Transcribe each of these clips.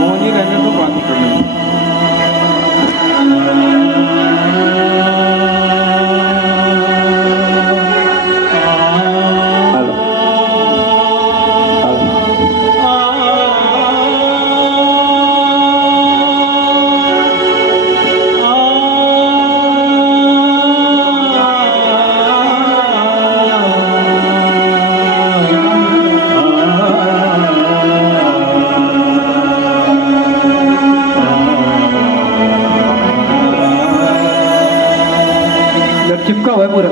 मोहनी रहने तो बात करनी। चिपका हुआ है पूरा।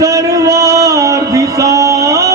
सर्वार्थ साधके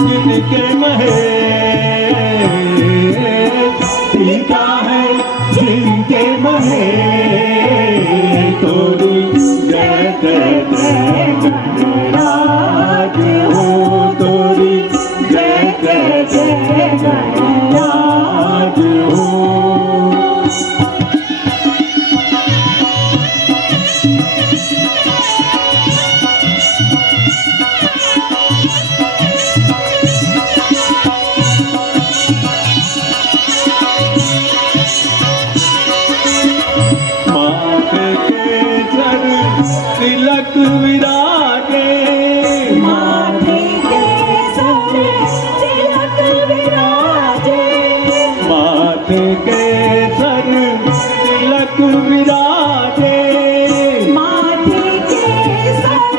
जिनके महेश पिता है जिनके महेश तोरी जय जय जय गणराज हो तोरी जय जय जय गणराज हो। तिलक विराजे माथे के सर तिलक विराजे माथे के सर तिलक विराजे माथे के सर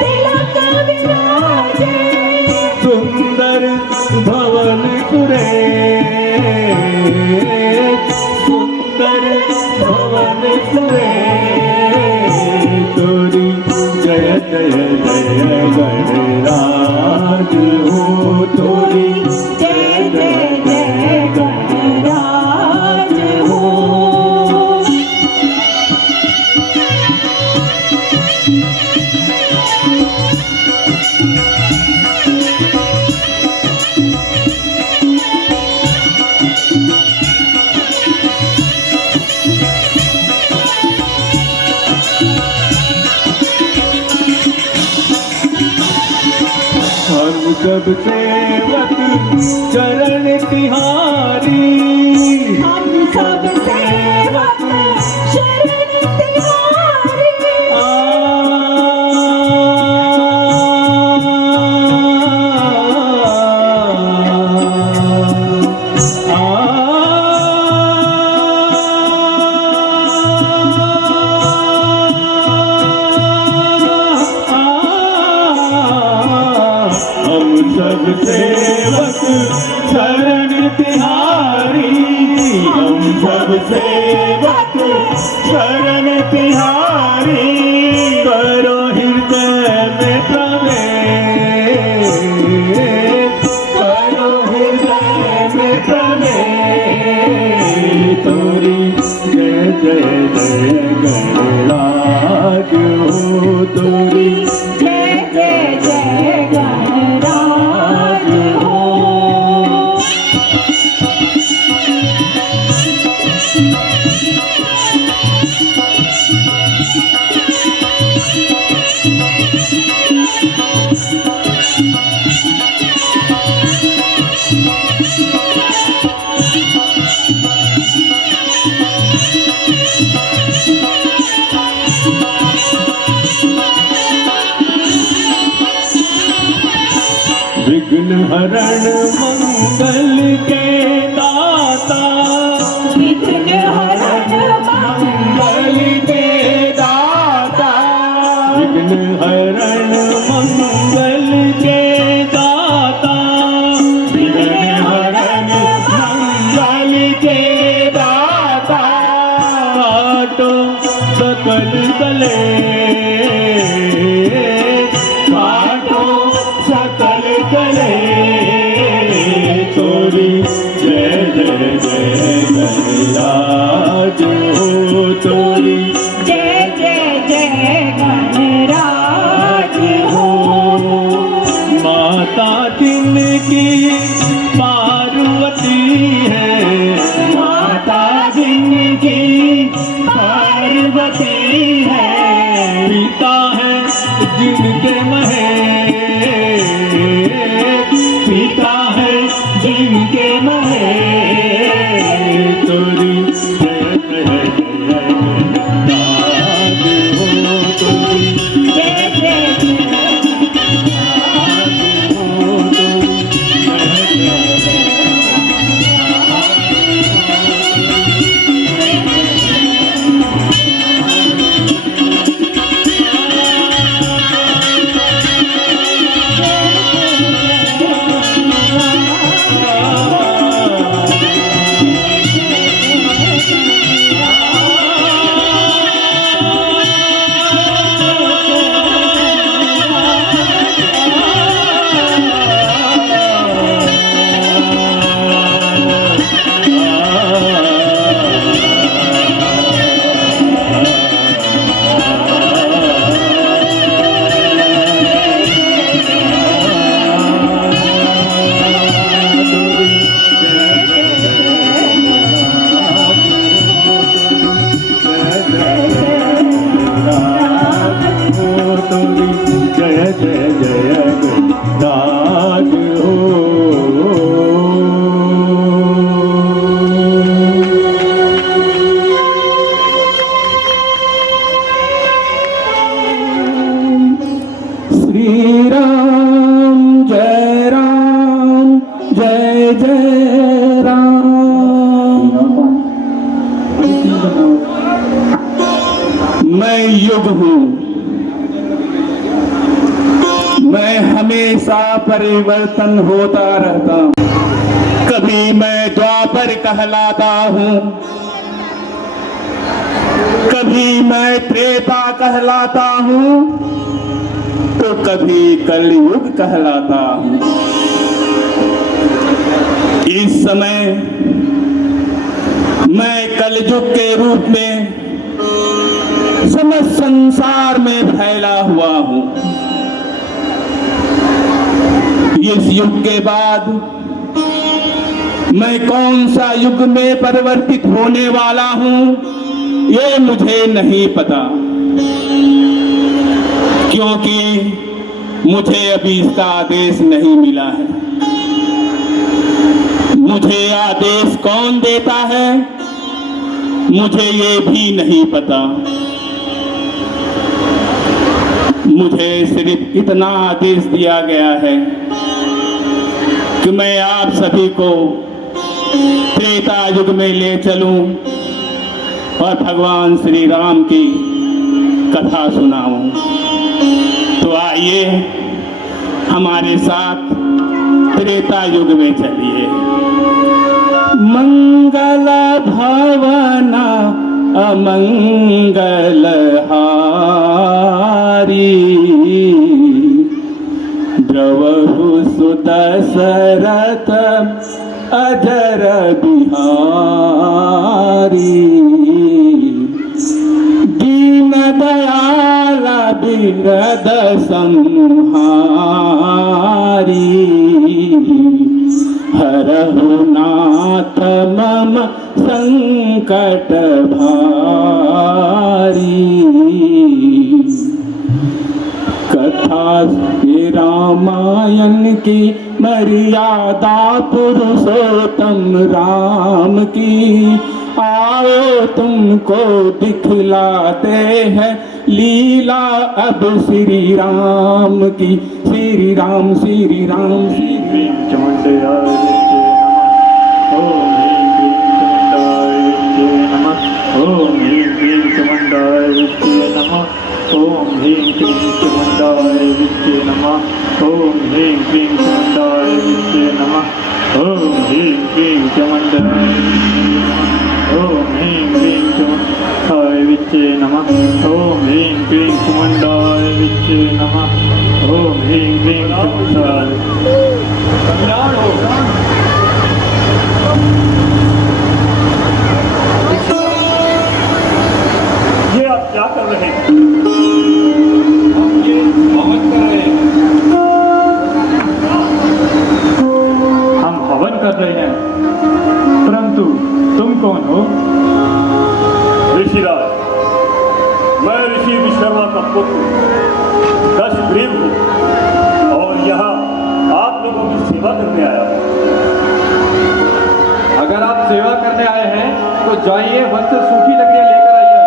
तिलक विराजे सुंदर भवन कुरे सुंदर भवन कुरे तोरी जय जय जय गणराज हो तोरी जय जय जय गणराज हो। हम सब सेवक चरण तिहारी हम सब सेवक शरण तिहारी हम सब सेवक शरण तिहारी हम सब सेवक शरण तिहारी करो हृदय में प्रवेश करो हृदय में प्रवेश तोरी जय जय जय गणराज हो तोरी जय जय जय गणराज हो। विघ्न हरण मंगल के दाता विघ्न हरण मंगल के दाता विघ्न हरण मंगल के दाता विघ्न हरण मंगल के दाता काटो सकल कले काटो सकल कले तोरी जय जय जय गणराज हो तोरी जय जय जय गणराज हो। माता जिनकी पार्वती है माता जिनकी पार्वती है पिता है जिनके महेश पिता है जिनके महेश तोरी जय जय जय गणराज हो तोरी जय जय गणराज हो तोरी जय जय परिवर्तन होता रहता। कभी मैं द्वापर कहलाता हूँ, कभी मैं त्रेता कहलाता हूँ, तो कभी कलयुग कहलाता हूँ। इस समय मैं कलयुग के रूप में समस्त संसार में फैला हुआ हूँ। इस युग के बाद मैं कौन सा युग में परिवर्तित होने वाला हूँ, ये मुझे नहीं पता, क्योंकि मुझे अभी इसका आदेश नहीं मिला है। मुझे आदेश कौन देता है, मुझे ये भी नहीं पता। मुझे सिर्फ इतना आदेश दिया गया है कि मैं आप सभी को त्रेता युग में ले चलूं और भगवान श्री राम की कथा सुनाऊं। तो आइए हमारे साथ त्रेता युग में चलिए। मंगल भावना अमंगल हारी, द्रवहु सुदशरथ अजर बिहारी, दीन दयाल बिरद संहारी, हरहु नाथ मम संकट भारी। कथा श्री रामायण की मर्यादा पुरुषोत्तम राम की, आओ तुमको दिखलाते हैं लीला अब श्री राम की। श्री राम श्री राम श्री चामुंडाय विच्चे नमः। ओम ह्रीं क्लीं चामुंडाय विच्चे नमः। ओम ह्रीं क्लीं चामुंडाय विच्चे नमः। ओम ह्रीं क्लीं चामुंडाय विच्चे नमः। ओम ह्रीं क्लीं चामुंडाय विच्चे नमः। ओम ह्रीं क्लीं चामुंडाय ये आप क्या कर रहे हैं? हम ये हवन कर रहे हैं। हम हवन कर रहे हैं, परंतु तुम कौन हो? ऋषिराज, मैं ऋषि विश्वकर्मा का पुत्र दशग्रीव हूँ और यहाँ आप लोगों की सेवा करने आया हूँ। अगर आप सेवा करने आए हैं तो जाइए, वन से सूखी लकड़ियां लेकर आइए।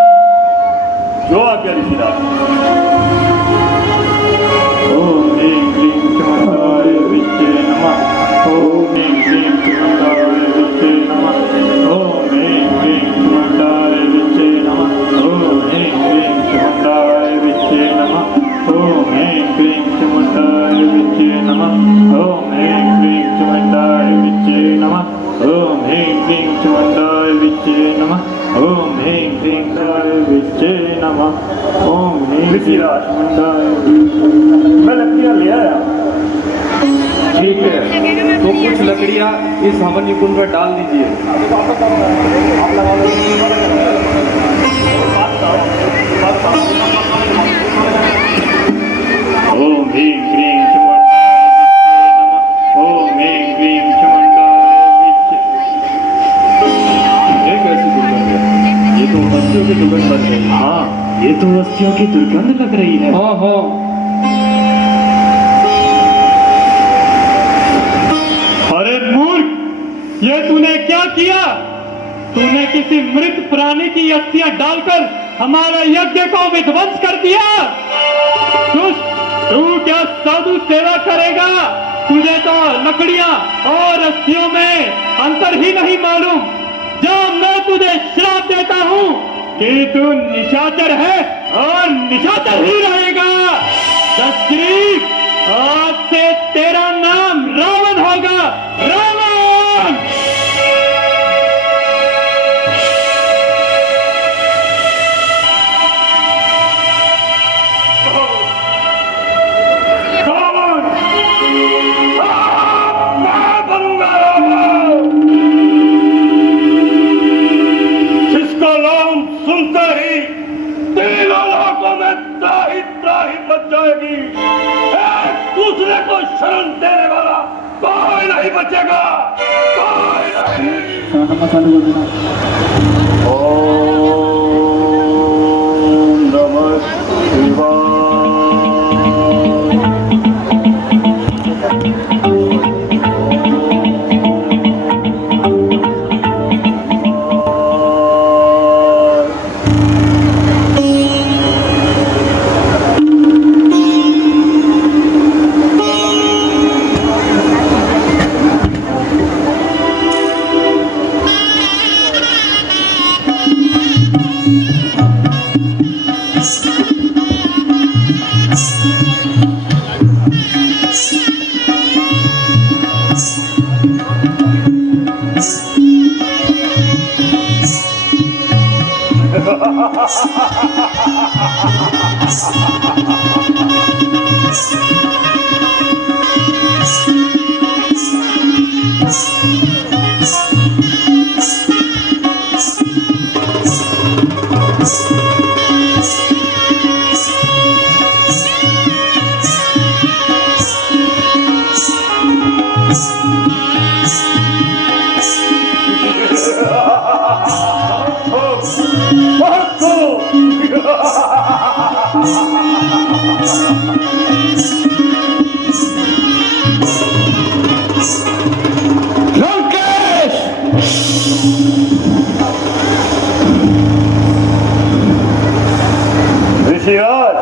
जो आज्ञा ऋषिराज। ओम ह्रीं क्लीं चामुंडाय विच्चे नमः। ओम ह्रीं क्लीं चामुंडाय विच्चे नमः। ओम ह्रीं क्लीं चामुंडाय विच्चे नमः। ओम ह्रीं क्लीं चामुंडाय विच्चे नमः। ओम ह्रीं क्लीं चामुंडाय विच्चे नमः। ओम ह्रीं क्लीं चामुंडाय विच्चे नमः। ओम ह्रीं क्लीं चामुंडाय विच्चे नमः। ओम ह्रीं क्लीं चामुंडाय विच्चे नमः। ओम ह्रीं क्लीं चामुंडाय। मैं लकड़ियाँ ले आया। ठीक है, तो कुछ लकड़ियां इस हवन कुंड में डाल दीजिए। ओम ह्रीं क्लीं चामुंडाय विच्चे नमः। ओम ह्रीं क्लीं चामुंडाय विच्चे। ये कैसी दुर्गंध है? ये तो अस्थियों की दुर्गंध लग रही है। हाँ, ये तो अस्थियों की दुर्गंध लग रही है। हाँ हाँ, अरे मूर्ख, ये तूने क्या किया? तूने किसी मृत प्राणी की अस्थियां डालकर हमारा यज्ञ को विध्वंस कर दिया। तू क्या साधु सेवा करेगा? तुझे तो लकड़ियां और अस्थियों में अंतर ही नहीं मालूम। जो मैं तुझे श्राप देता हूँ कि तू निशाचर है और निशाचर ही रहेगा। दशग्रीव, आज से तेरा नाम रावण होगा, रावण। रावण, मैं बनूंगा रावण। जिसका नाम सुनते ही तीनों लोगों में त्राही त्राही बच जाएगी। एक दूसरे को शरण देने वाला कोई नहीं बचेगा, कोई नहीं। ओम नमः शिवाय। ऋषिराज,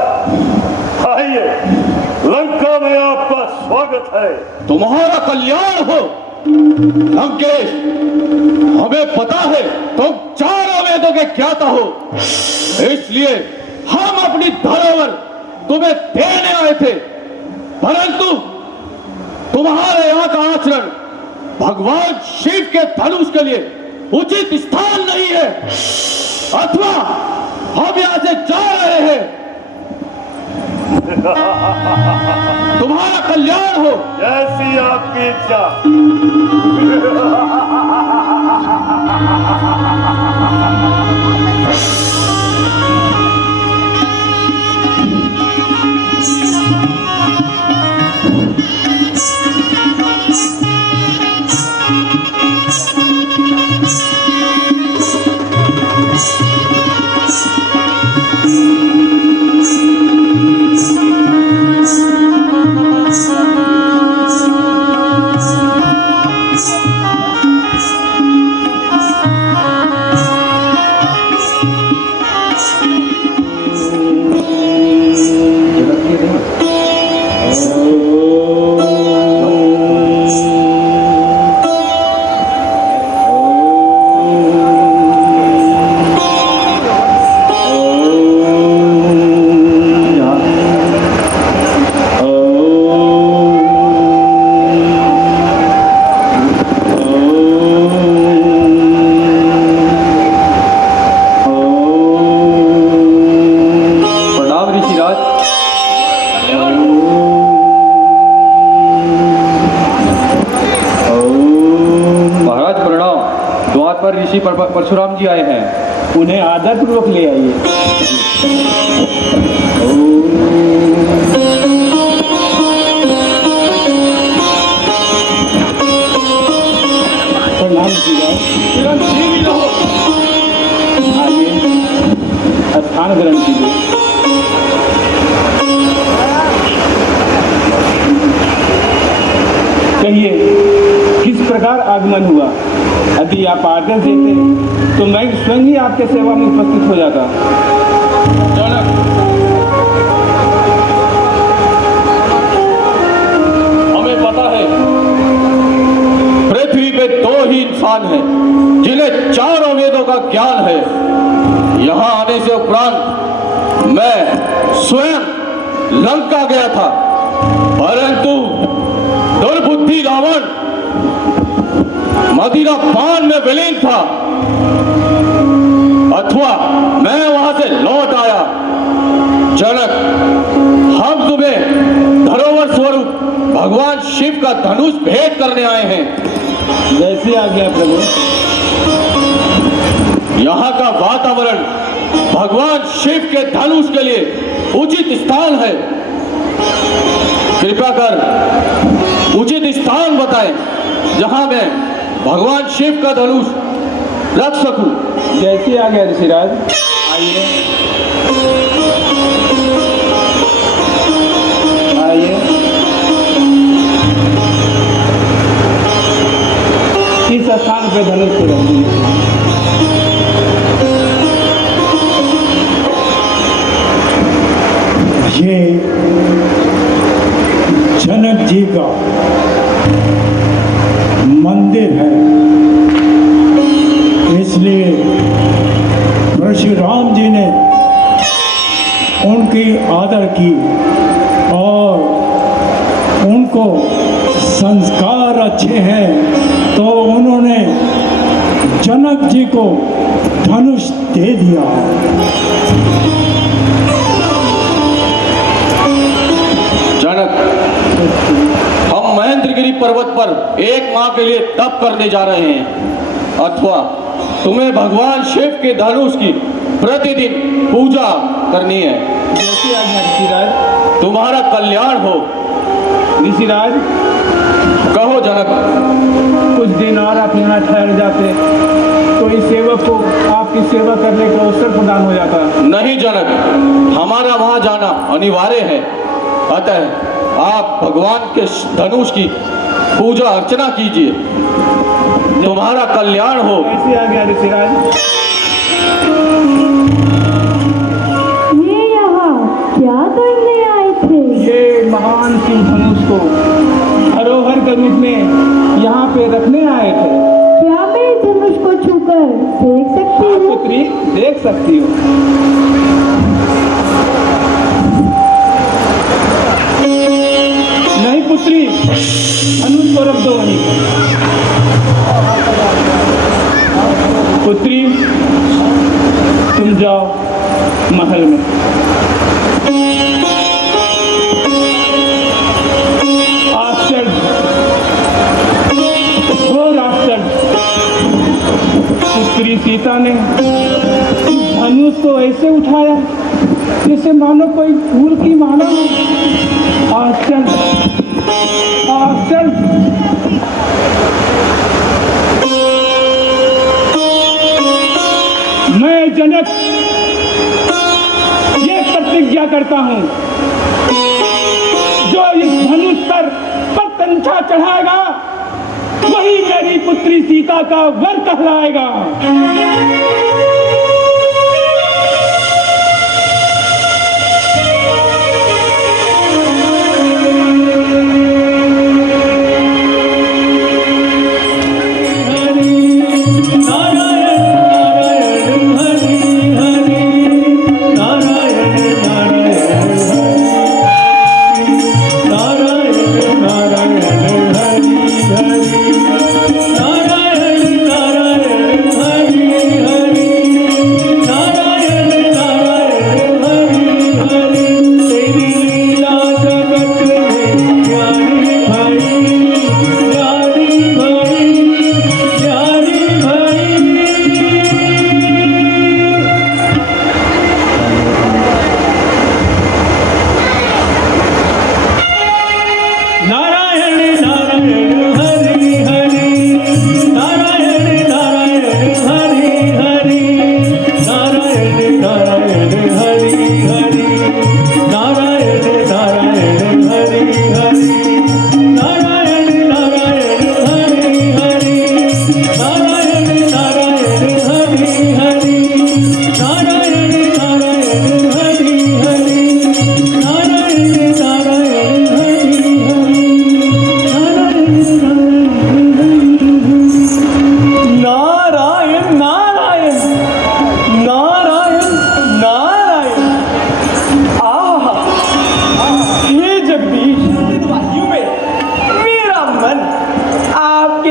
आइए, लंका में आपका स्वागत है। तुम्हारा कल्याण हो लंकेश। हमें पता है तुम चारों वेदों के ज्ञाता हो, इसलिए हम अपनी धरोहर तुम्हें देने आए थे, परंतु तुम्हारे यहाँ का आचरण भगवान शिव के धनुष के लिए उचित स्थान नहीं है, अथवा हम यहाँ से जा रहे हैं। तुम्हारा कल्याण हो। जैसी आपकी इच्छा। ऋषि परशुराम जी आए हैं, उन्हें आदर पूर्वक ले आइए। प्रणाम आइए, स्थान ग्रहण कीजिए। कहिए किस प्रकार आगमन हुआ? यदि आप आदेश देते तो मैं स्वयं ही आपके सेवा में उपस्थित हो जाता। जनक, हमें पता है पृथ्वी पे दो ही इंसान हैं जिन्हें चारों वेदों का ज्ञान है। यहाँ आने से उपरांत मैं स्वयं लंका गया था, परंतु दुर्बुद्धि रावण मदिरा पान में विलीन था, अथवा मैं वहां से लौट आया। जनक, हम तुम्हें धरोहर स्वरूप भगवान शिव का धनुष भेंट करने आए हैं। जैसी आज्ञा प्रभु। यहाँ का वातावरण भगवान शिव के धनुष के लिए उचित स्थान है। कृपया कर उचित स्थान बताएं जहां मैं भगवान शिव का धनुष रख सकूं। जैसी आज्ञा ऋषिराज। आइए आइए, इस स्थान पे धनुष को रख दीजिए। ये जनक जी का मंदिर है, इसलिए परशुराम जी ने उनकी आदर की और उनको संस्कार अच्छे हैं तो उन्होंने जनक जी को धनुष दे दिया। जनक, हम महेंद्रगिरी पर्वत पर 1 माह के लिए तप करने जा रहे हैं, अथवा तुम्हें भगवान शिव के धनुष की प्रतिदिन पूजा करनी है। जैसी आज्ञा ऋषिराज। तुम्हारा कल्याण हो। ऋषिराज, कहो जनक। कुछ दिन और आप यहाँ ठहर जाते तो इस सेवक को आपकी सेवा करने का अवसर प्रदान हो जाता। नहीं जनक, हमारा वहां जाना अनिवार्य है, अतः आप भगवान के धनुष की पूजा अर्चना कीजिए, तुम्हारा कल्याण हो। ऐसी आज्ञा ऋषिराज। ये यहाँ क्या करने आए थे? ये महान शिव धनुष को धरोहर के रूप में यहाँ पे रखने आए थे। क्या मैं इस धनुष को छूकर देख सकती हाँ हूँ? पुत्री, देख सकती हो। नहीं पुत्री, धनुष को रख दो वहीं। पुत्री, तुम जाओ महल में। आश्चर्य, घोर आश्चर्य, पुत्री सीता ने धनुष को ऐसे उठाया जैसे मानो कोई फूल की माला हो। आश्चर्य, आश्चर्य। मैं जनक ये प्रतिज्ञा करता हूं, जो इस धनुष पर कंठा चढ़ाएगा वही मेरी पुत्री सीता का वर कहलाएगा।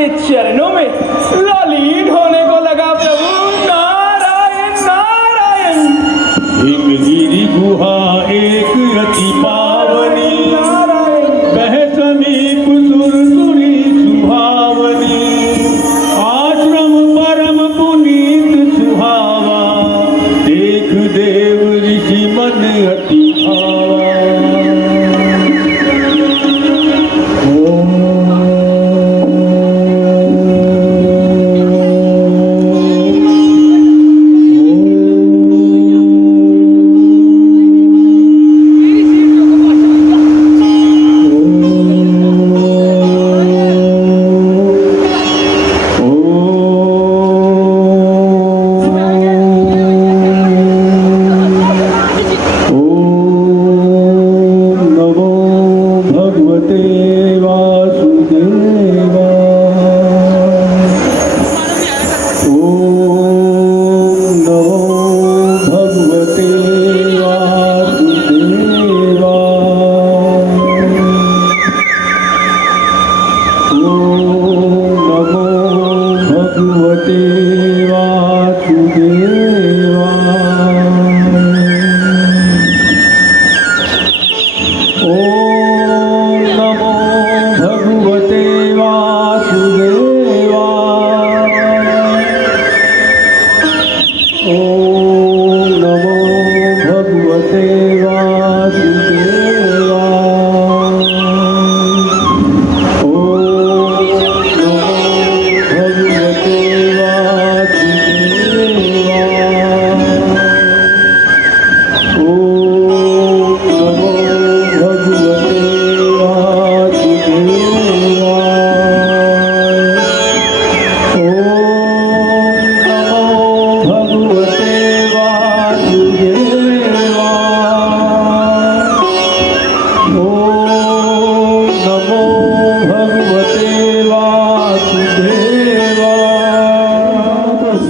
के चरणों में लालीन होने को लगा प्रभु। नारायण नारायण। हिमगिरी गुहा एक अति पावनी, बह समीप सुरसुरी सुहावनी, आश्रम परम पुनीत सुहावा, देख देव ऋषि मन अति भावा।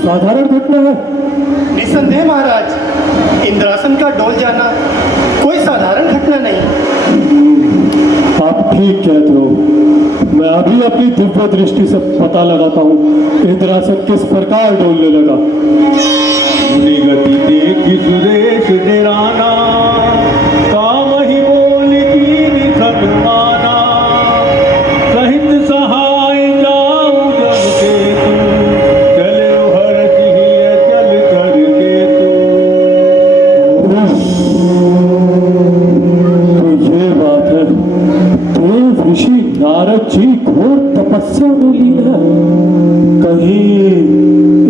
साधारण घटना है? निसंदेह महाराज, इंद्रासन का डोल जाना कोई साधारण घटना नहीं। आप ठीक कहते हो। मैं अभी अपनी दिव्य दृष्टि से पता लगाता हूँ इंद्रासन किस प्रकार डोलने लगा। निगति देखी सुरेश डेराना, काम ही बोल की निखट माना, सहित सहाय जाऊं जब के तू, चले हर सिंह चल कर के तू। तो ये बात है, देव ऋषि नारद जी घोर तपस्या में लीन है। कहीं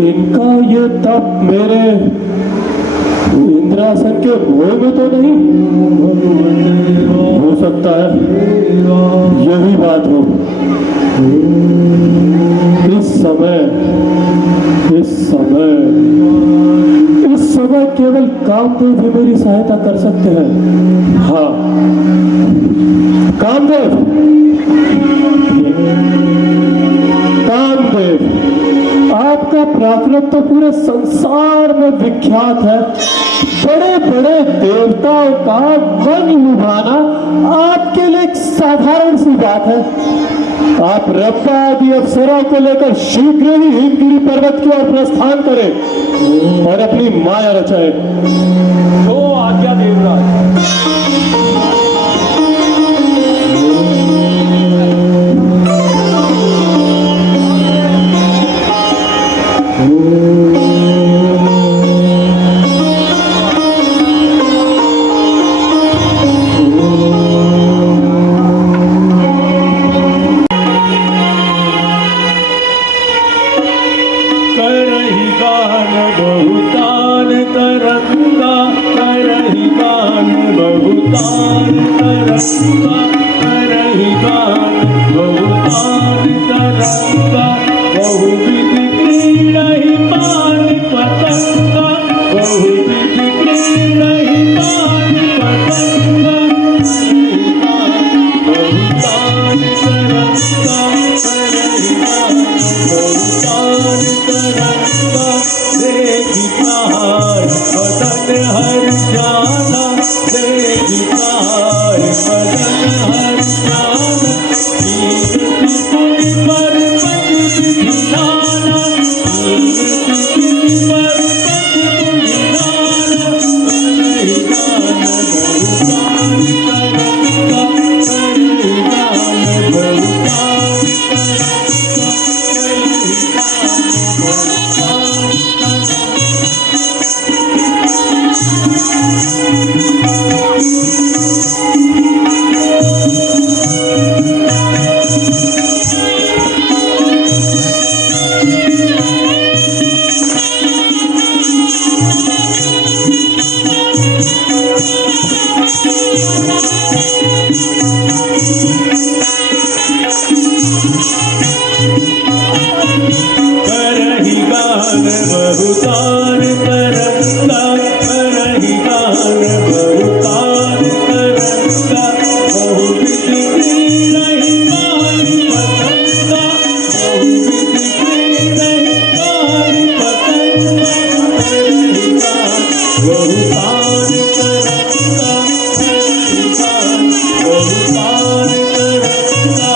इनका ये तप मेरे इंद्रासन के मोह में तो नहीं हो सकता है? यही बात हो। इस समय केवल कामदेव ही मेरी सहायता कर सकते हैं। हाँ, कामदेव, आपका पराक्रम तो पूरे संसार में विख्यात है। बड़े बड़े देवताओं का मन लुभाना आपके लिए एक साधारण सी बात है। आप रब्बा आदि अप्सराओं को लेकर शीघ्र ही हिमगिरी पर्वत की ओर प्रस्थान करें और अपनी माया रचाएं। तो आज्ञा देवराज। पर करही गान बहुतान करता, करही गान बहुतान करता, बहुविध नहीं पाई पतंगा, बहुविध नहीं पाई पतंगा, करही गान बहुतान करता, करही गान बहुतान करता।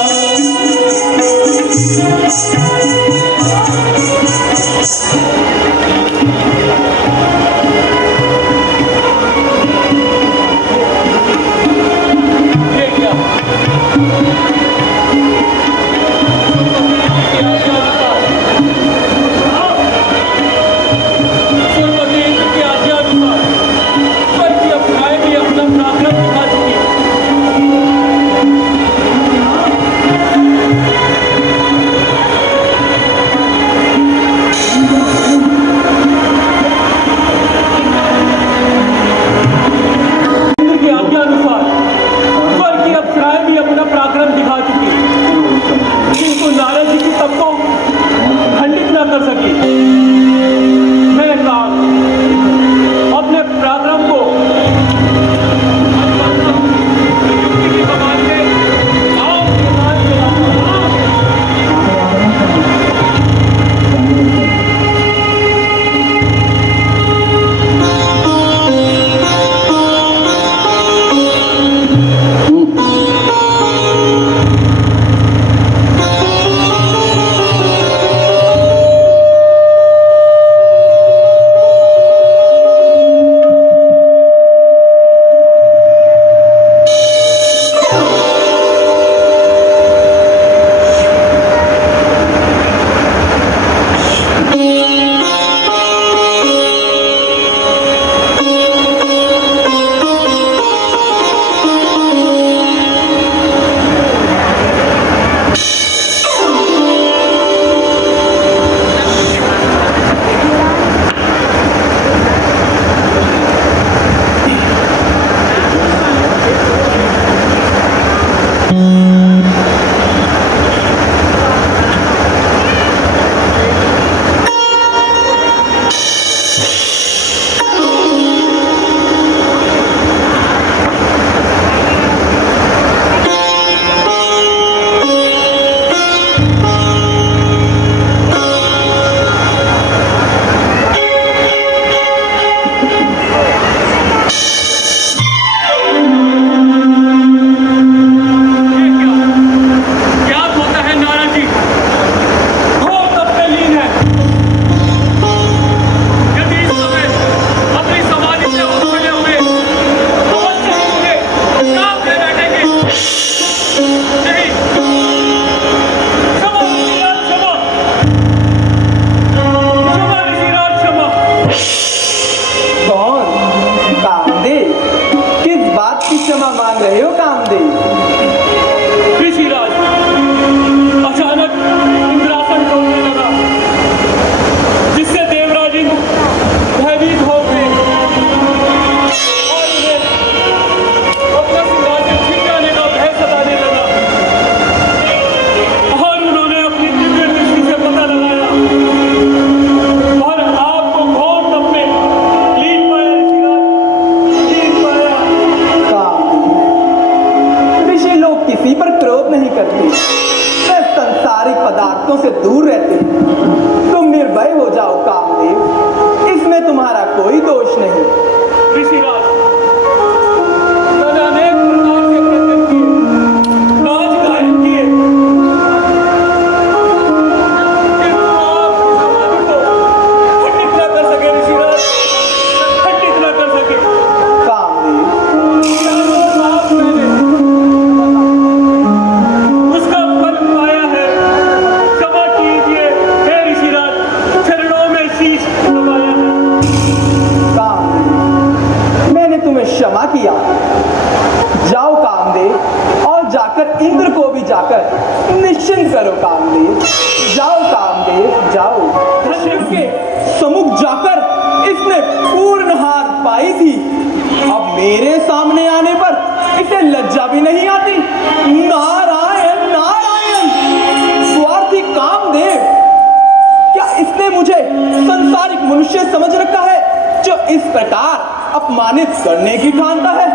प्रकार अपमानित करने की ठानता है।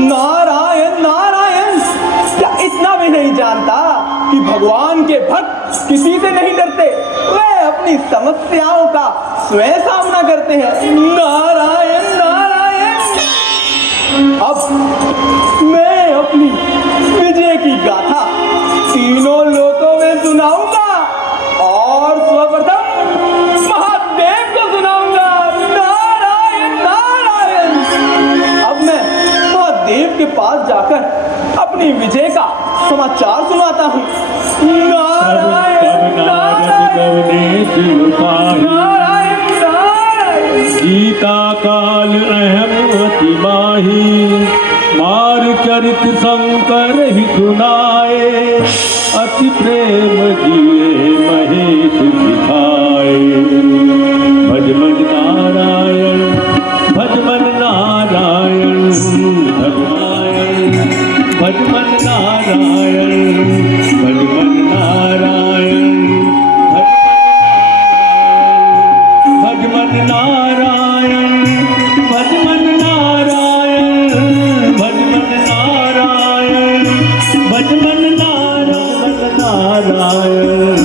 नारायण नारायण, क्या इतना भी नहीं जानता कि भगवान के भक्त किसी से नहीं डरते, वे अपनी समस्याओं का स्वयं सामना करते हैं। नारायण नारायण। अब मैं अपनी विजय की गाथा तीनों लोकों में सुनाऊंगा और सर्वप्रथम महादेव को सुनाऊंगा। नारायण नारायण। अब मैं महादेव के पास जाकर अपनी विजय का समाचार सुनाता हूँ। नारायण नारायण नारायण नारायण। गीता काल अहम अति माही, मार चरित शंकर ही सुनाए, अति प्रेम जिए महेश दिखाए। भजमन नारायण, भजमन नारायण, भजनायण, भजमन नारायण, भजमन नारायण, भजमन नारायण, भजमन नारायण, भजमन नारायण, भजमन नारायण,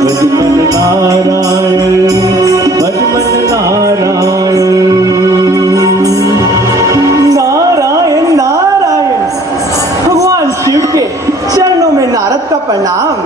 भजमन नारायण, भजमन नारायण। नारायण नारायण। भगवान शिव के चरणों में नारद का प्रणाम।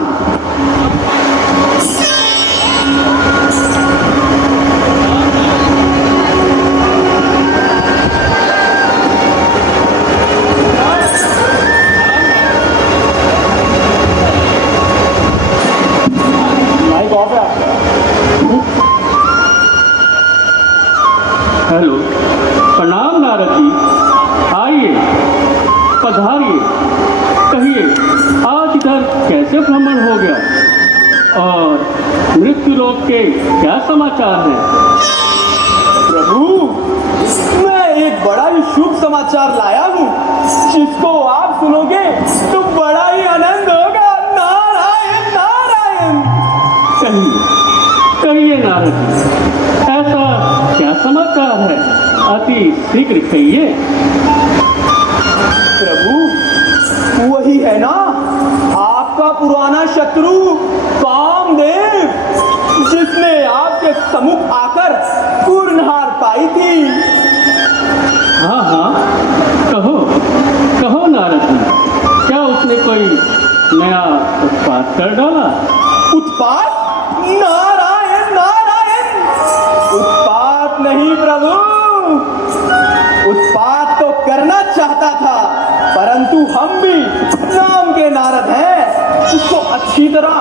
हेलो, प्रणाम नारद जी। आइए, पधारिए। कहिए, आज इधर कैसे भ्रमण हो गया और मृत्यु लोक के क्या समाचार हैं? प्रभु, मैं एक बड़ा ही शुभ समाचार लाया हूँ, जिसको आप सुनोगे तो बड़ा ही आनंद होगा। नारायण नारायण। कहिए नारद जी, ऐसा क्या समाचार है? अति शीघ्र कहिए। प्रभु, वही है ना आपका पुराना शत्रु कामदेव, जिसने आपके सम्मुख आकर कुरनहार पाई थी। हाँ हाँ, कहो कहो नारद जी, क्या उसने कोई नया उत्पात कर डाला? उत्पात? नारायण नारायण। उत्पात नहीं प्रभु, उत्पात तो करना चाहता था, परंतु हम भी राम के नारद हैं। उसको अच्छी तरह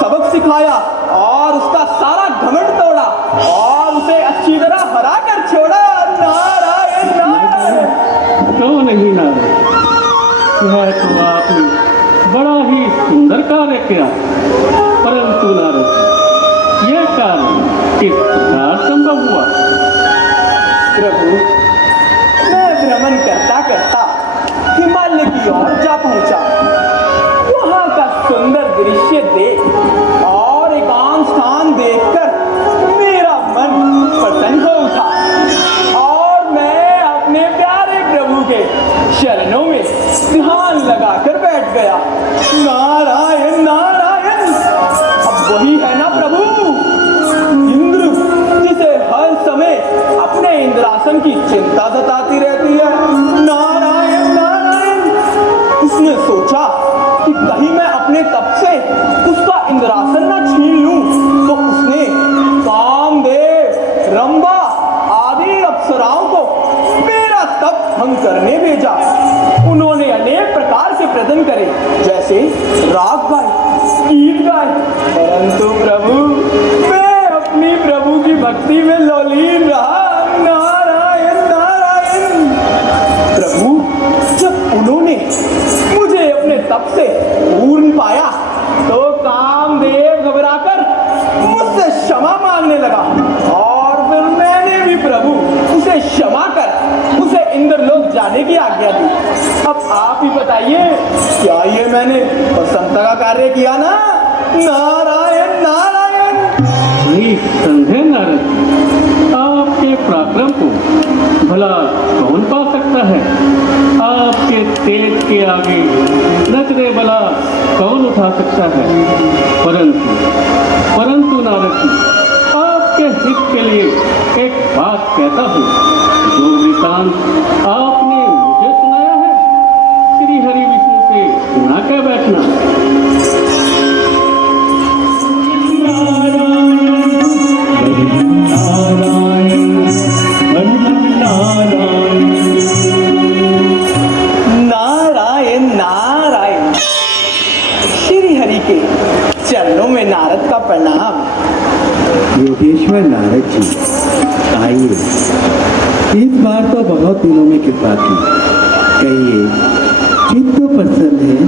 सबक सिखाया और उसका सारा घमंड तोड़ा और उसे अच्छी तरह हरा कर छोड़ा। नारायण नारायण। क्यों नहीं नारद, यह तो आपने बड़ा ही सुंदर कार्य किया, परंतु नारद, यह कार्य किस प्रकार संभव हुआ? प्रभु, मैं भ्रमण करता करता हिमालय की ओर जा पहुंचा। वहां का सुंदर दृश्य देख और एकांत स्थान देखकर मेरा मन प्रसन्न हो उठा और मैं अपने प्यारे प्रभु के चरणों में ध्यान लगाकर बैठ गया। नारायण नारायण। अब वही है ना प्रभु, इंद्र, जिसे हर समय अपने इंद्रासन की चिंता सताती रहती है। नारायण नारायण। उसने सोचा कि कहीं मैं अपने तप से उसका इंद्रासन न छीन लूं, तो उसने कामदेव, रंभा आदि अप्सराओं को मेरा तप भंग करने भेजा। उन्होंने अनेक प्रकार के प्रदन करे, जैसे राग गाए, गीत गाए, परंतु प्रभु, मैं अपनी प्रभु की भक्ति में लौलीन रहा। नारायण नारायण। प्रभु, जब उन्होंने मुझे अपने तप से पूर्ण पाया, तो कामदेव घबराकर मुझसे क्षमा मांगने लगा और फिर मैंने भी प्रभु उसे क्षमा कर उसे इंद्रलोक जाने की आज्ञा दी। अब आप ही बताइए, क्या ये मैंने प्रसन्नता का कार्य किया ना? नारायण नारायण। निसंदेह नारद, आपके प्राप्त पराक्रम को भला कौन पा सकता है? आपके तेज के आगे नजरे भला कौन उठा सकता है? परंतु नारद जी, आपके हित के लिए एक बात कहता हूँ। जो वृतांत आपने मुझे सुनाया है, श्री हरि विष्णु से सुना के बैठना। नारायण नारायण। श्री हरि के चरणों में नारद का प्रणाम। योगेश्वर नारद जी, आइए। इस बार तो बहुत दिनों में कृपा की। कहिए, चित्त तो प्रसन्न है,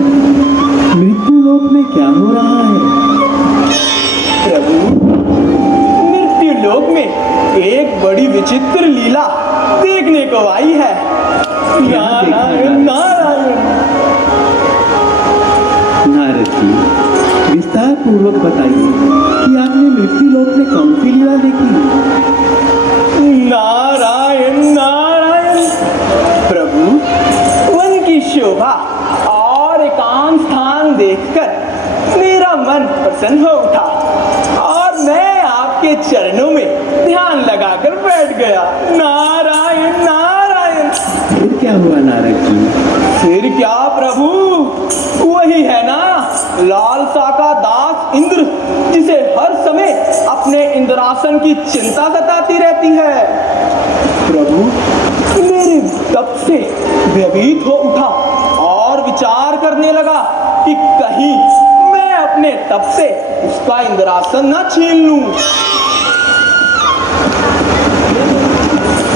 मृत्यु लोक में क्या हो रहा है? प्रभु, मृत्यु लोक में एक बड़ी विचित्र लीला देखने को आई है। नारायण नारायण। नारद जी, विस्तार पूर्वक बताइए कि आपने मृत्यु लोक में कौन सी लीला देखी? नारायण नारायण। प्रभु, वन की शोभा और एकांत स्थान देखकर मेरा मन प्रसन्न हो उठा और मैं आपके चरणों में ध्यान लगाकर बैठ गया। नारायण नारायण। फिर क्या हुआ नारद जी? फिर क्या प्रभु, वही है ना लालसा का दास इंद्र, जिसे हर समय अपने इंद्रासन की चिंता सताती रहती है। प्रभु, मेरे तप से भयभीत हो उठा और विचार करने लगा कि कहीं मैं अपने तप से उसका इंद्रासन न छीन लूं।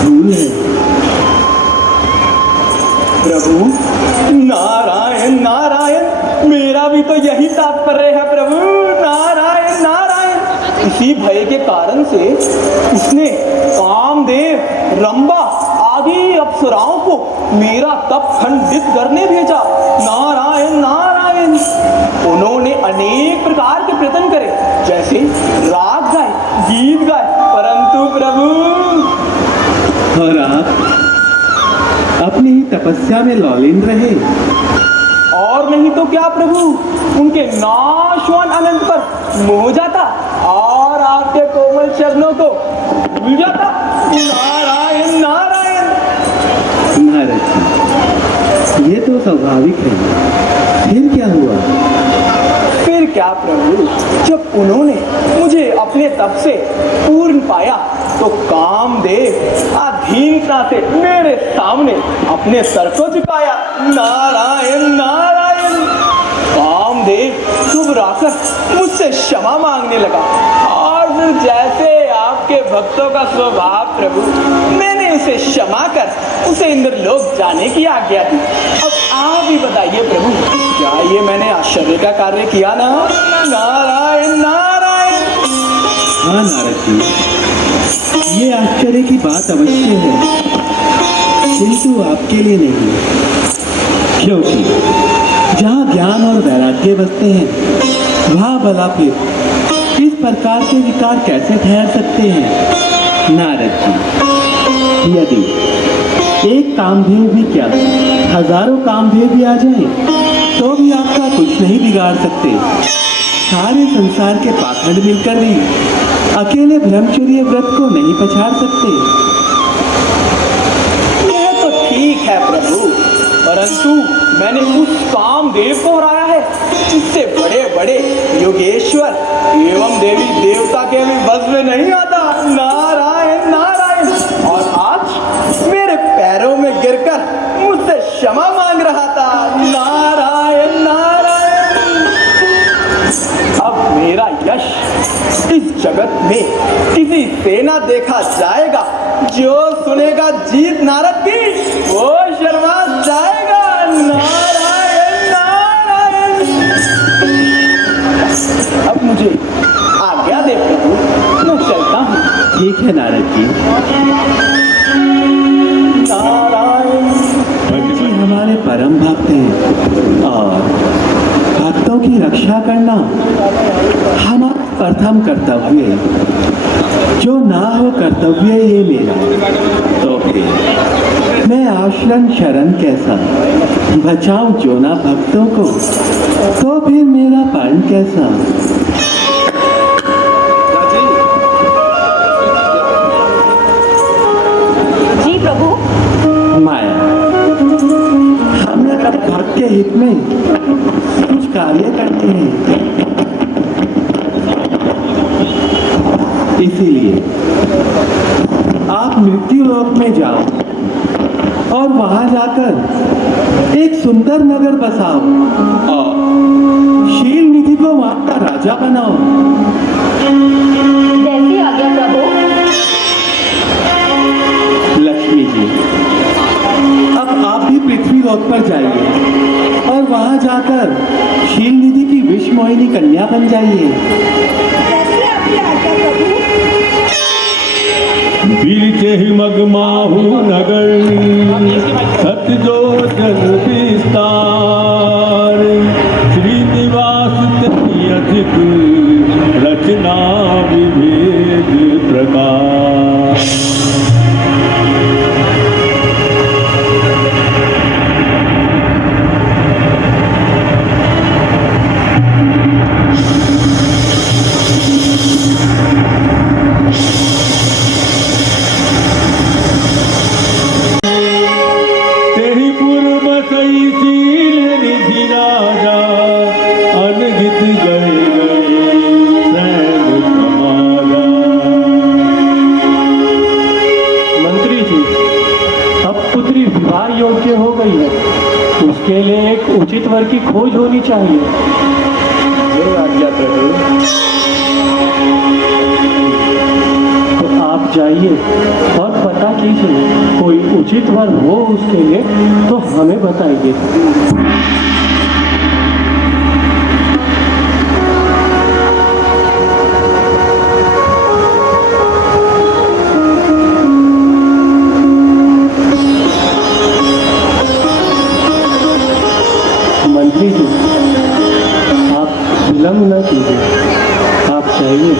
भूल है। प्रभु, नारायण नारायण। मेरा भी तो यही तात्पर्य है प्रभु। नारायण नारायण। इसी भय के कारण से उसने कामदेव, रंबा आदि अप्सराओं को मेरा तप खंडित करने भेजा। नारायण नारायण। उन्होंने अनेक प्रकार के प्रयत्न करे, जैसे राग गाए, गीत गाए, परंतु प्रभु। और आप अपनी ही तपस्या में लौलीन रहे। और नहीं तो क्या प्रभु, उनके नाशवान आनंद पर मोह जाता और आपके कोमल चरणों को भूल जाता। नारायण नारायण। नारद जी, ये तो स्वाभाविक है। फिर क्या हुआ? फिर क्या प्रभु, जब उन्होंने मुझे अपने तप से पूर्ण पाया तो कामदेव अधीनता से मेरे सामने अपने सर को झुकाया। नारायण नारायण। कामदेव घबराकर मुझसे क्षमा मांगने लगा और फिर जैसे आपके भक्तों का स्वभाव प्रभु, मैंने उसे क्षमा कर उसे इंद्रलोक जाने की आज्ञा दी। अब आप ही बताइए प्रभु, क्या ये मैंने आश्चर्य का कार्य किया ना? नारायण नारायण। हाँ नारद जी, ये आश्चर्य की बात अवश्य है, किंतु आपके लिए नहीं। क्योंकि जहाँ ज्ञान और वैराग्य बसते हैं, वहाँ भला फिर इस प्रकार के विकार कैसे ठहर सकते हैं? नारद जी, यदि एक कामधेव भी क्या, हजारों कामधेव भी आ जाएं, तो भी आपका कुछ नहीं बिगाड़ सकते। सारे संसार के पाखंड मिलकर भी अकेले ब्रह्मचर्य व्रत को नहीं पछाड़ सकते। यह तो ठीक है प्रभु, परंतु मैंने उस कामदेव को हराया है जिससे बड़े बड़े योगेश्वर एवं देवी देवता के भी बस में नहीं आता। नारायण नारायण। और आज मेरे पैरों में गिरकर मुझसे क्षमा मांग रहा था। नारायण नारायण। अब मेरा यश इस जगत में किसी से ना देखा जाएगा। जो सुनेगा जीत नारद की, वो शर्मा जाएगा। नारायण नारायण। अब मुझे आज्ञा दे प्रभु, मैं चलता हूँ। ठीक है नारद जी। नारायण। जी हमारे परम भक्त हैं और भक्तों की रक्षा करना हमारा प्रथम कर्तव्य, जो ना हो कर्तव्य ये मेरा, तो फिर मैं आश्रम शरण कैसा, बचाऊं जो ना भक्तों को, तो फिर मेरा पर्ण कैसा। जी प्रभु। माया, हम अगर भक्त के हित में कुछ कार्य करते हैं, इसीलिए आप मृत्यु लोक में जाओ और वहां जाकर एक सुंदर नगर बसाओ और शील निधि को वहां का राजा बनाओ। जैसी आज्ञा प्रभु। लक्ष्मी जी, अब आप भी पृथ्वी लोक पर जाइए और वहां जाकर शील निधि की विष मोहिनी कन्या बन जाइए। जैसी आपकी आज्ञा प्रभु। बीच ही मगमाहू नगर सत जो जन विस्तार, श्रीनिवास तेरी अधिक रचना विभेद प्रकार। उसके लिए एक उचित वर की खोज होनी चाहिए। तो आप जाइए और पता कीजिए, कोई उचित वर हो उसके लिए तो हमें बताइए। मंत्री जी, आप विलंब न कीजिए, आप चाहिए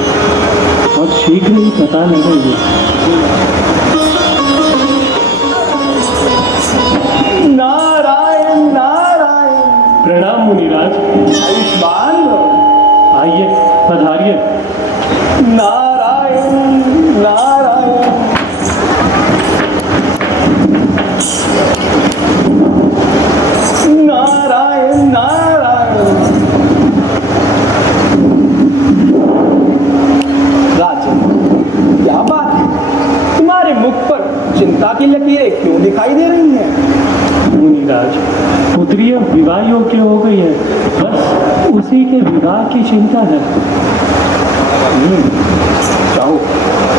और शीघ्र ही पता लगाइए। नारायण नारायण। प्रणाम मुनिराज। आयुष्मान भव। आइए, पधारिए। नारायण नारायण। नारायण नारायण। राजन, क्या बात है, तुम्हारे मुख पर चिंता की लकीरें क्यों दिखाई दे रही हैं? मुनिराज, पुत्री अब विवाह योग्य हो गई है, बस उसी के विवाह की चिंता है। जाओ,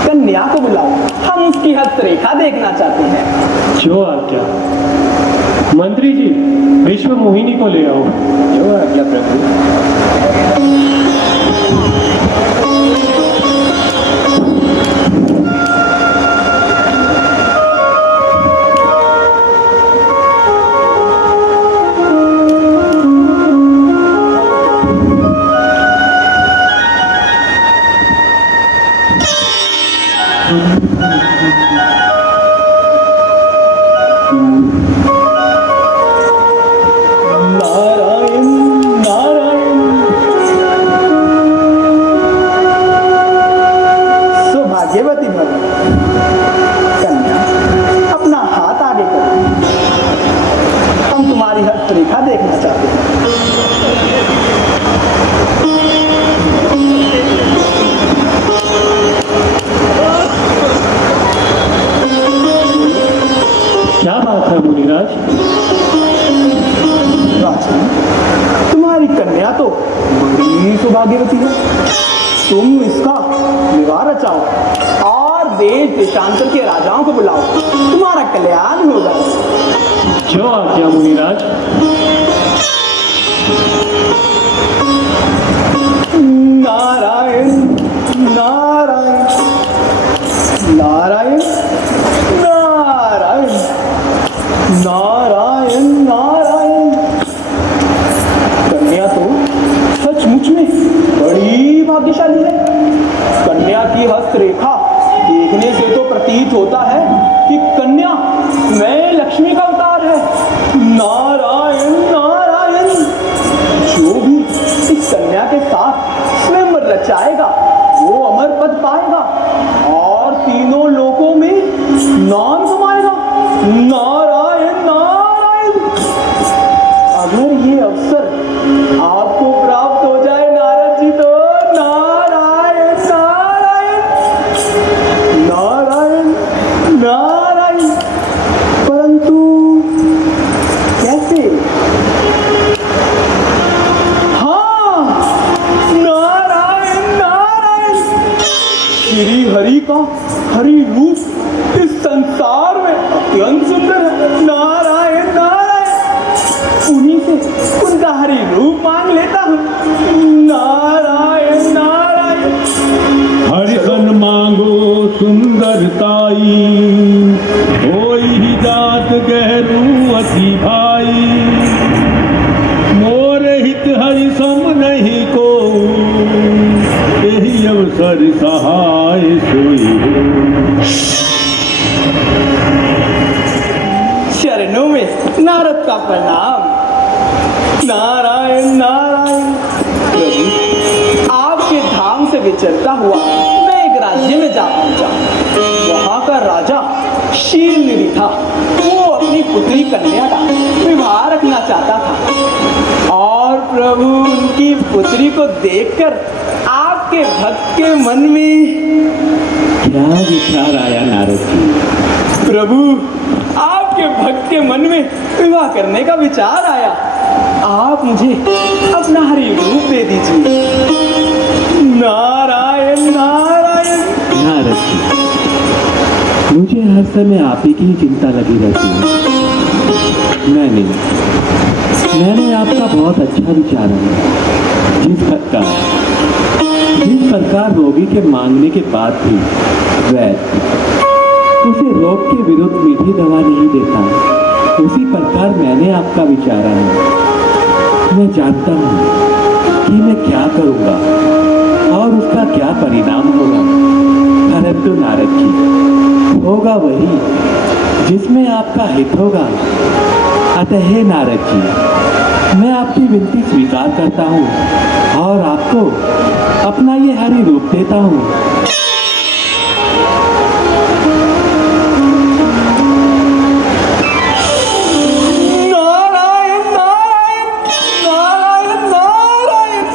कन्या को बुलाओ, हम उसकी हस्तरेखा देखना चाहते हैं। जो आज्ञा। मंत्री जी, विश्व मोहिनी को ले आओ। जो आज्ञा प्रभु। नारायण नारायण। सौभाग्यवती भव। कन्या, अपना हाथ आगे करो, हम तुम्हारी हस्तरेखा देखना चाहते हैं। क्या बात है मुनिराज? राजन, तुम्हारी कन्या तो बड़ी सौभाग्यवती है। तुम इसका विवाह रचाओ और देश देशांतर के राजाओं को बुलाओ, तुम्हारा कल्याण होगा। जो आज्ञा मुनिराज। नारायण नारायण नारायण नारायण नारायण नारायण। कन्या तो सचमुच में बड़ी भाग्यशाली है। कन्या की हस्तरेखा देखने से तो प्रतीत होता है कि कन्या मैं लक्ष्मी का अवतार है। नारायण नारायण। जो भी इस कन्या के साथ स्वयं रचाएगा वो अमर पद पाएगा और तीनों लोकों में नाम कमाएगा। नारायण नारायण। अगर ये अवसर आपको प्राप्त हो जाए नारद जी तो नारायण नारायण नारायण नारायण। परंतु कैसे? हाँ, नारायण नारायण। श्री हरि का हरि रूप इस संसार में अत्यंत सुंदर है। नारायण नारायण। उन्हीं से उनका हरि रूप मांग लेता हूँ। नारायण नारायण। हरि सन मांगो सुंदरताई, होई ही जात गहरू अति भाई। मोर हित हरि सम नहीं को, यही अवसर सहाय सोई हो। चरणों में नारद का प्रणाम। नारायण नारायण। प्रभु, आपके धाम से विचरता हुआ मैं एक राज्य में जा पहुंचा। वहां का राजा शीलनिधि था। वो अपनी पुत्री कन्या का विवाह रखना चाहता था और प्रभु उनकी पुत्री को देखकर आपके भक्त के मन में क्या विचार आया नारद जी? प्रभु आपके भक्त के मन में विवाह करने का विचार आया। आप मुझे अपना हरि रूप दे दीजिए। नारायण नारायण। नारद जी, मुझे हर समय आप ही की चिंता लगी रहती है। मैंने आपका बहुत अच्छा विचार है। जिस प्रकार रोगी के मांगने के बाद भी वैद्य उसे रोग के विरुद्ध मीठी दवा नहीं देता, उसी प्रकार मैंने आपका विचारा है। मैं जानता हूँ कि मैं क्या करूँगा और उसका क्या परिणाम होगा। परंतु नारद जी, होगा वही जिसमें आपका हित होगा। अतः हे नारद जी, मैं आपकी विनती स्वीकार करता हूँ और आपको अपना ये हरि रूप देता हूँ। नारायण नारायण नारायण नारायण।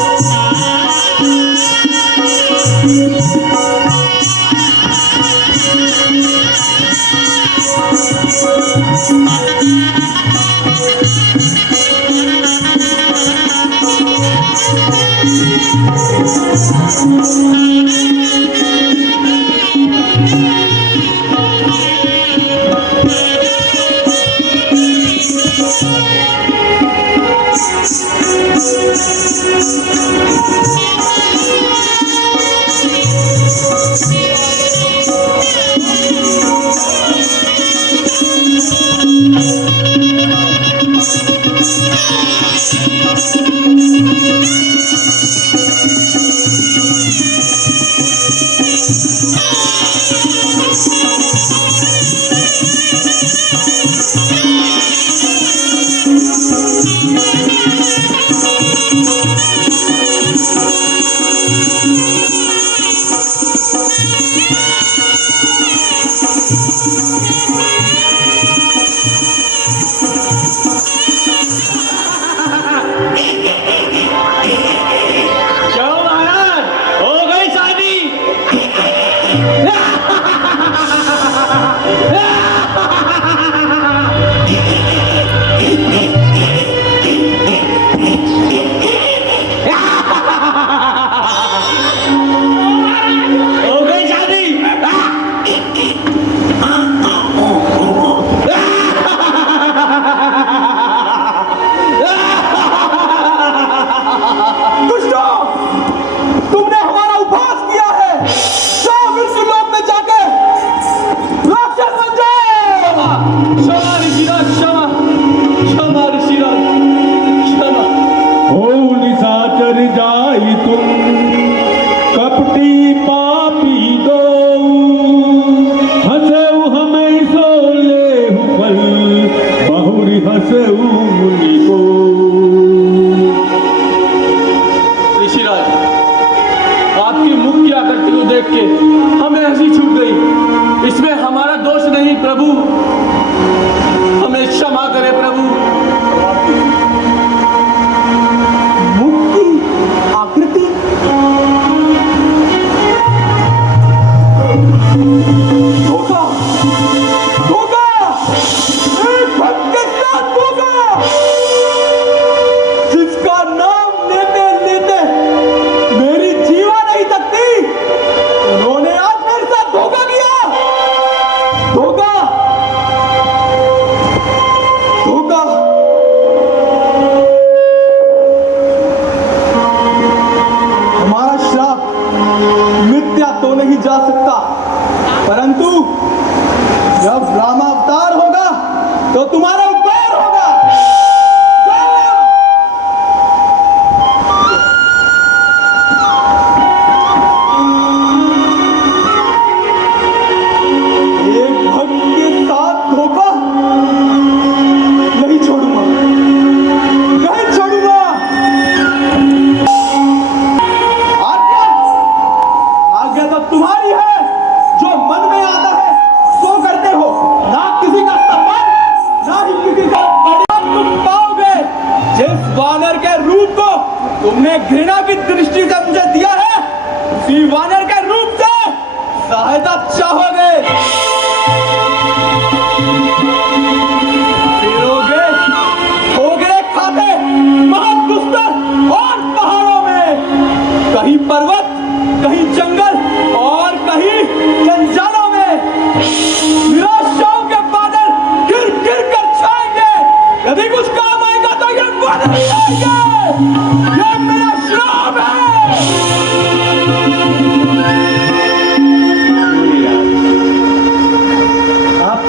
Thank you.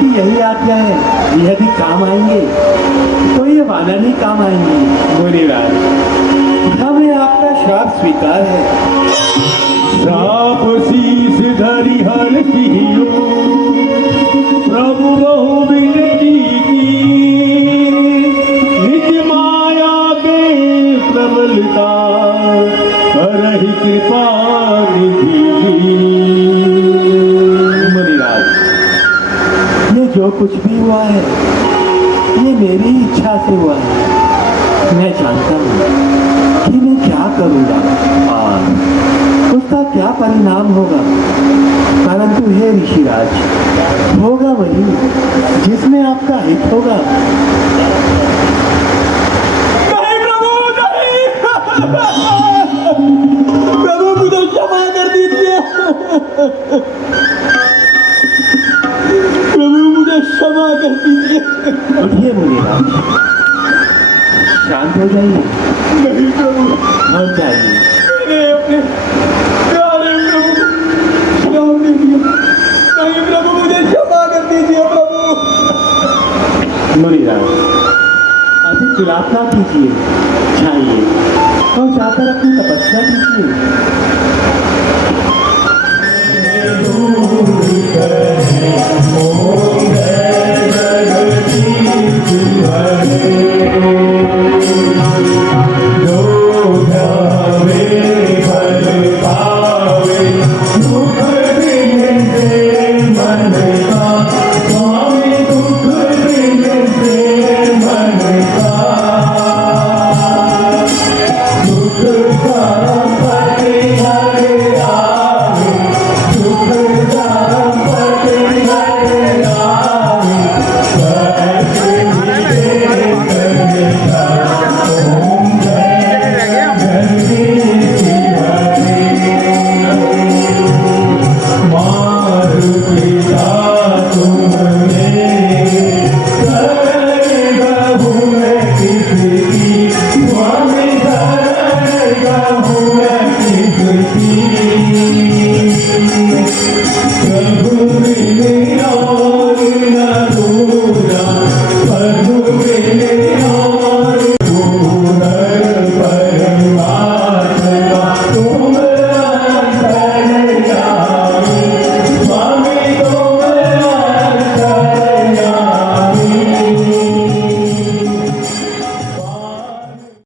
यही आज्ञा है, यदि काम आएंगे तो ये वानर नहीं काम आएंगे। मुनिराज, हमें आपका श्राप स्वीकार है। श्राप शीस धरि हर सियो प्रभु बहु विनती की, निज माया के प्रबलता करहि कृपा निधि। मुनिराज, ये जो कुछ भी हुआ है ये मेरी इच्छा से हुआ है। मैं जानता हूँ कि मैं क्या करूँगा और उसका क्या परिणाम होगा, परंतु हे ऋषिराज, होगा वही जिसमें आपका हित होगा। नहीं प्रभु, नहीं। प्रार्थना कीजिए, जाइए और जाकर अपनी तपस्या कीजिए।